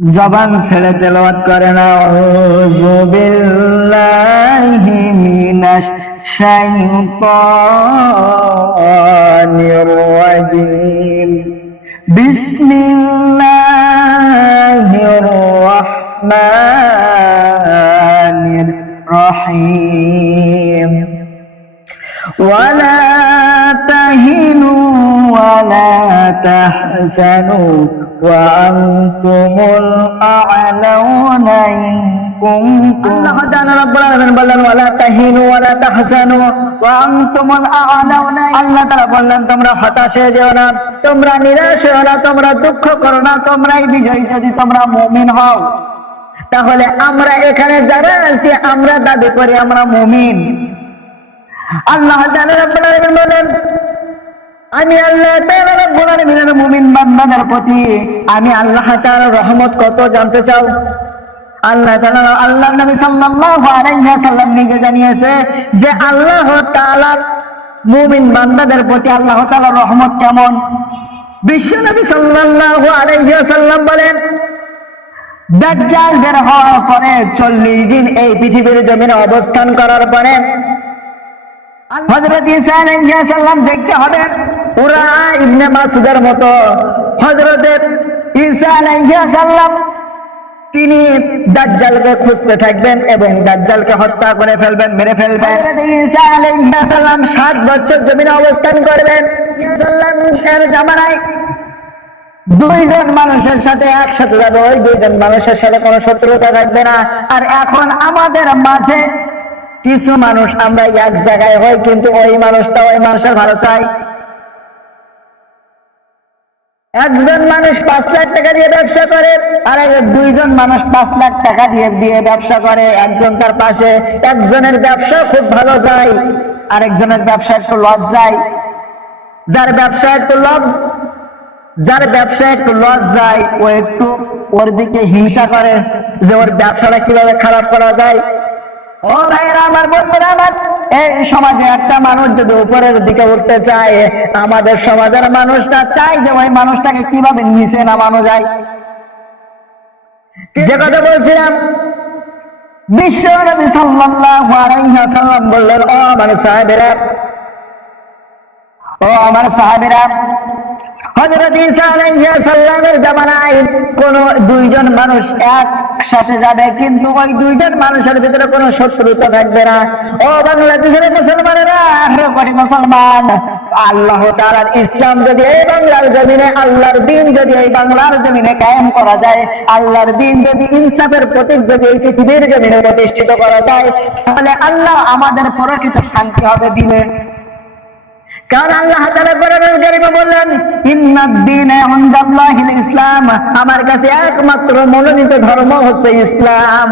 জবান ছেড়ে তেলাওয়াত করেন আউযু বিল্লাহি মিনাশ শাইতানির রাজিম বিসমিল্লাহির রহমানির রহিম ওয়ালা তাহিনু ওয়ালা তাহজানু ওয়ান্তুমুল আ'লাউনা ইন কুনতুম আল্লাহ তাআলা রাব্বুল আলামিন বললেন ওয়ালা তাহিনু ওয়ালা তাহজানু ওয়ান্তুমুল আ'লাউনা আল্লাহ তাআলা বললেন তোমরা হতাশ হয়ে যেও না, তোমরা নিরাশ হও না, তোমরা দুঃখ করো না, তোমরাই বিজয়ী যদি তোমরা মুমিন হও। তাহলে আমরা এখানে যারা আছি আমরা দাবি করি আমরা মুমিন। আল্লাহ তাআলা রাব্বুল আলামিন বলেন আমি আল্লাহ তাআলা রাব্বুল আলামিনের মুমিন বান্দাদের প্রতি আমি আল্লাহ তাআলার রহমত কত জানতে চাও? আল্লাহ তাআলা আল্লাহর নবী সাল্লাল্লাহু আলাইহি ওয়াসাল্লাম নিজে জানিয়েছে যে আল্লাহ তাআলার মুমিন বান্দাদের প্রতি আল্লাহ তাআলার রহমত কেমন। বিশ্ব নবী সাল্লাল্লাহু আলাইহি ওয়াসাল্লাম বলেন দাজ্জাল বের হওয়ার পরে 40 দিন এই পৃথিবীর জমিনে অবস্থান করার পরে হযরত ঈসা আলাইহিস সালাম দেখতে হবে পুরা ইবনে মাসউদের মতো। হযরত ঈসা আলাইহিস সালাম তিনি দাজ্জালকে খুঁজতে থাকবেন এবং দাজ্জালকে হত্যা করে ফেলবেন, মেরে ফেলবেন। হযরত ঈসা আলাইহিস সালাম 7 বছর জমিনে অবস্থান করবেন। ঈসা সাল্লামের জামানায় দুইজন মানুষের সাথে একসাথে যাবে, ওই দুইজন মানুষের সাথে কোনো শত্রুতা থাকবে না। আর এখন আমাদের মাঝে কিছু মানুষ আমরা এক জায়গায় হই কিন্তু ওই মানুষটা ওই মানুষের ভালো চাই। একজন মানুষ 5 লাখ টাকা দিয়ে ব্যবসা করে আর দুইজন মানুষ 5 লাখ টাকা দিয়ে ব্যবসা করে। একজন তার পাশে, একজনের ব্যবসা খুব ভালো যায় আরেকজনের ব্যবসা একটু লস যায়। যার ব্যবসা একটু লস যায় ও একটু ওর দিকে হিংসা করে যে ওর ব্যবসাটা কিভাবে খারাপ করা যায়। ও ভাইরা আমার, বন্ধুরা আমার, এই সমাজে একটা মানুষ যদি উপরের দিকে উঠতে চায় আমাদের সমাজের মানুষটা চায় যে ওই মানুষটাকে কিভাবে নিচে নামানো যায়। যে কথা বলছিলাম বিশ্ব নবী সাল্লাল্লাহু আলাইহি ওয়াসাল্লাম বললেন ও আমার সাহাবীরা হযরত ঈসা আলাইহিস সালামের জামানায় কোন দুইজন মানুষ একসাথে যাবে কিন্তু ওই দুইজন মানুষের ভিতরে কোনো শত্রুতা থাকবে না। ও বাংলাদেশের মুসলমানেরা, 18 কোটি মুসলমান, আল্লাহ তাআলার ইসলাম যদি এই বাংলার জমিনে, আল্লাহর দ্বীন যদি এই বাংলার জমিনে কায়েম করা যায়, আল্লাহর দ্বীন যদি ইনসাফের প্রতীক যদি এই পৃথিবীর জমিনে প্রতিষ্ঠিত করা যায়, তাহলে আল্লাহ আমাদের প্রকৃত শান্তি হবে দিলে। কারণ আল্লাহ তাআলা কোরআনুল কারীমে বললেন ইন্নাদ দীনা ইনদাল্লাহিল ইসলাম, আমার কাছে একমাত্র মনোনীত ধর্ম হচ্ছে ইসলাম।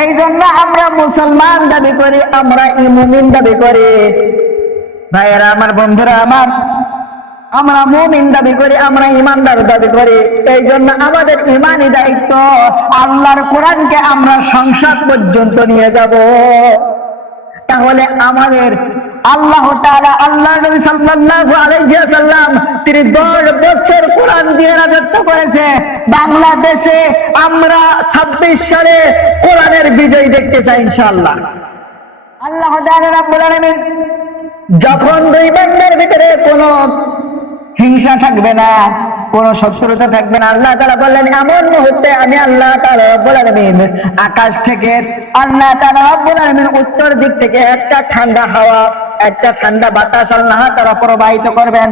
এই জন্য আমরা মুসলমান দাবি করি, আমরা মুমিন দাবি করি। ভাইয়েরা আমার, বন্ধুরা আমার, আমরা মুমিন দাবি করি, আমরা ঈমানদার দাবি করি। এই জন্য আমাদের ঈমানি দায়িত্ব আল্লাহর কোরআনকে আমরা সংসদ পর্যন্ত নিয়ে যাব। তাহলে আমাদের আল্লাহ তাআলা আল্লাহর নবী সাল্লাল্লাহু আলাইহি ওয়াসাল্লাম তিনি 10 বছর কোরআন দিয়ে রাজত্ব করেছে। বাংলাদেশে আমরা 26 সালে কোরআনের বিজয় দেখতে চাই ইনশাআল্লাহ। আল্লাহ তাআলা রাব্বুল আলামিন যখন দুই বান্দার ভিতরে কোনো হিংসা থাকবে না, কোন শত্রুতা থাকবে না, আল্লাহ তাআলা বললেন এমন মুহূর্তে আমি আল্লাহ তাআলা রাব্বুল আলামিন আকাশ থেকে আল্লাহ তাআলা রাব্বুল আলামিন উত্তর দিক থেকে একটা ঠান্ডা হাওয়া, একটা ঠান্ডা বাতাস আল্লাহ তাআলা প্রবাহিত করবেন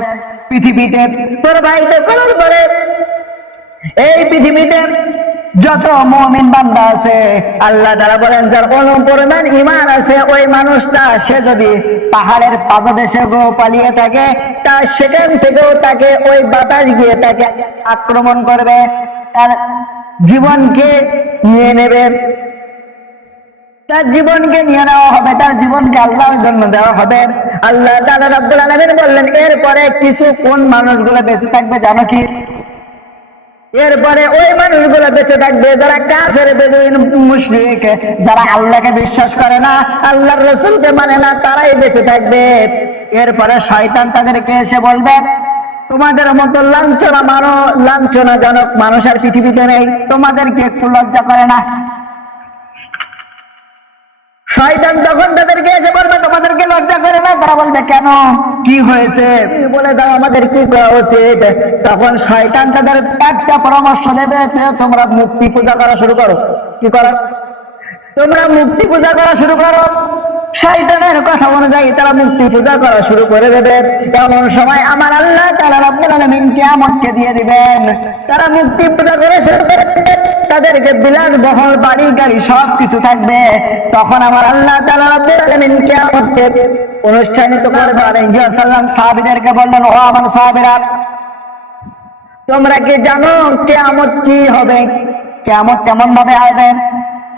পৃথিবীতে। প্রবাহিত করার পরে এই পৃথিবীতে যত মুমিন বান্দা আছে আল্লাহ তাআলা বলেন যার পরিমাণ ঈমান আছে ওই মানুষটা সে যদি পাহাড়ের পাদদেশে পালিয়ে থাকে তা সেখান থেকেও তাকে ওই বাতাস গিয়ে তাকে আক্রমণ করবে, তার জীবনকে নিয়ে নেবে, তার জীবনকে নিয়ে নেওয়া হবে, তার জীবনকে আল্লাহর জন্য দেওয়া হবে। আল্লাহ তাআলা রাব্বুল আলামিন বললেন এরপরে কিছু কোন মানুষগুলো বেঁচে থাকবে জানো কি? এরপরে ওই মানুষগুলো বেঁচে থাকবে যারা কাফের, বেদুইন, মুশরিক, যারা আল্লাহকে বিশ্বাস করে না, আল্লাহর রাসূলকে মানে না, তারাই বেঁচে থাকবে। এরপরে শয়তান তাদেরকে এসে বলবে তোমাদের মতো লাঞ্ছনাজনক মানুষ আর পৃথিবীতে নেই। তোমাদেরকে একটু লজ্জা করে না? শয়তান তখন তাদেরকে এসে বলবে তোমাদেরকে লজ্জা করে না? তারা বলবে কেন, কি হয়েছে, বলে দাও আমাদের কি করা উচিত। তখন শয়তান তাদের একটা পরামর্শ দেবে, তোমরা মূর্তি পূজা করা শুরু করো। কি করা? তোমরা মূর্তি পূজা করা শুরু করো। শয়তানের কথা অনুযায়ী তারা মূর্তি পূজা করা শুরু করে দেবে। এমন সময় আমার আল্লাহ তাআলা রব্বুল আলামিন কিয়ামতকে দিয়ে দিবেন। তারা মূর্তি পূজা করে শুরু করে তাদেরকে বিলাস বহল বাড়ি গাড়ি সবকিছু থাকবে। তখন আমার আল্লাহ তাআলা রব্বুল আলামিন কিয়ামতকে অনুষ্ঠানিত করবেন। আলাইহি ওয়াসাল্লাম সাহাবীদেরকে বললেন, ও আমার সাহাবীরা, তোমরা কি জানো কিয়ামত কি হবে? কিয়ামত কেমন ভাবে আসবে?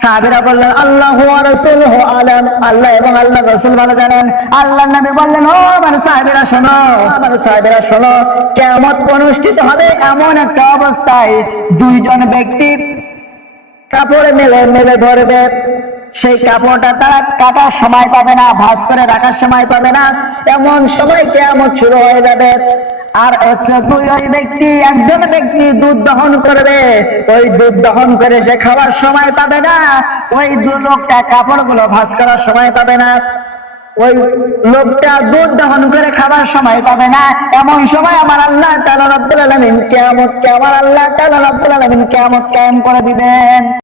সাহাবীরা বললেন, আল্লাহু ওয়া রাসূলুহু আলাম, আল্লাহ এবং আল্লাহর রাসূল ভালো জানেন। আল্লাহর নবী বললেন, ও আমার সাহাবীরা শোনো, আমার সাহাবীরা শোনো, কিয়ামত অনুষ্ঠিত হবে এমন একটা অবস্থায় দুইজন ব্যক্তি কাপড় মেলে ধরবে। সেই কাপড়টা তারা কাটার সময় পাবে না, ভাঁজ করে রাখার সময় পাবে না। এমন সময় কিয়ামত শুরু হয়ে যাবে। আর হচ্ছে একজন ব্যক্তি দুধ দহন করবে, ওই দুধ দহন করে সে খাওয়ার সময় পাবে না। ওই লোকটা কাপড়গুলো ভাঁজ করার সময় পাবে না। ওই লোকটা দুধ দহন করে খাবার সময় পাবে না। এমন সময় আমার আল্লাহ তাআলা রব্বুল আলামিন কিয়ামত কায়েম করে দিবেন।